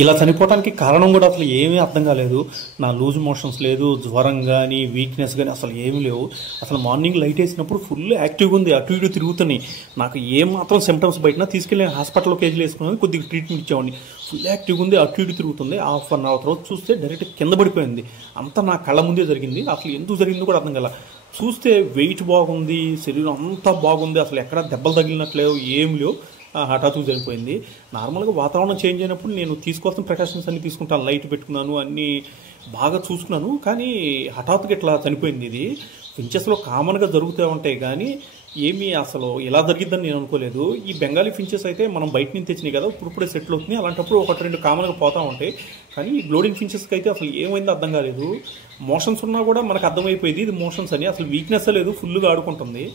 ఇలా చనిపోవడానికి కారణం కూడా అసలు ఏమీ అర్థం కాలేదు. నా లూజ్ మోషన్స్ లేదు, జ్వరం కానీ వీక్నెస్ కానీ అసలు ఏమీ లేవు. అసలు మార్నింగ్ లైట్ వేసినప్పుడు ఫుల్ యాక్టివ్గా ఉంది, అటు ఇటు తిరుగుతున్నాయి. నాకు ఏం మాత్రం సిమ్టమ్స్ బయటన తీసుకెళ్ళి హాస్పిటల్లో కేజీలు వేసుకున్నాను, కొద్దిగా ట్రీట్మెంట్ ఇచ్చేవాడిని. ఫుల్ యాక్టివ్గా ఉంది, అటు ఇటు తిరుగుతుంది. హాఫ్ అన్ అవర్ తర్వాత చూస్తే డైరెక్ట్ కింద పడిపోయింది. అంతా నా కళ్ళ ముందే జరిగింది. అసలు ఎందుకు జరిగిందో కూడా అర్థం కాల. చూస్తే వెయిట్ బాగుంది, శరీరం అంతా బాగుంది, అసలు ఎక్కడ దెబ్బలు తగిలినట్లేవు, ఏం లేవు. హఠాత్తుగా జరిగిపోయింది. నార్మల్గా వాతావరణం చేంజ్ అయినప్పుడు నేను తీసుకోవాల్సిన ప్రికాషన్స్ అన్ని తీసుకుంటాను, లైట్ పెట్టుకున్నాను, అన్నీ బాగా చూసుకున్నాను. కానీ హఠాత్తుగా ఇట్లా చనిపోయింది. ఇది ఫించెస్లో కామన్గా జరుగుతూ ఉంటాయి, కానీ ఏమీ అసలు ఇలా జరిగిద్దని నేను అనుకోలేదు. ఈ బెంగాలీ ఫించెస్ అయితే మనం బయట నుంచి తెచ్చినాయి కదా, ఇప్పుడే సెటిల్ అవుతుంది. అలాంటప్పుడు ఒకటి రెండు కామన్గా పోతూ ఉంటాయి. కానీ ఈ గ్లోడింగ్ ఫించెస్కి అయితే అసలు ఏమైందో అర్థం కాలేదు. మోషన్స్ ఉన్నా కూడా మనకు అర్థమైపోయింది ఇది మోషన్స్ అని. అసలు వీక్నెస్ లేదు, ఫుల్గా ఆడుకుంటుంది.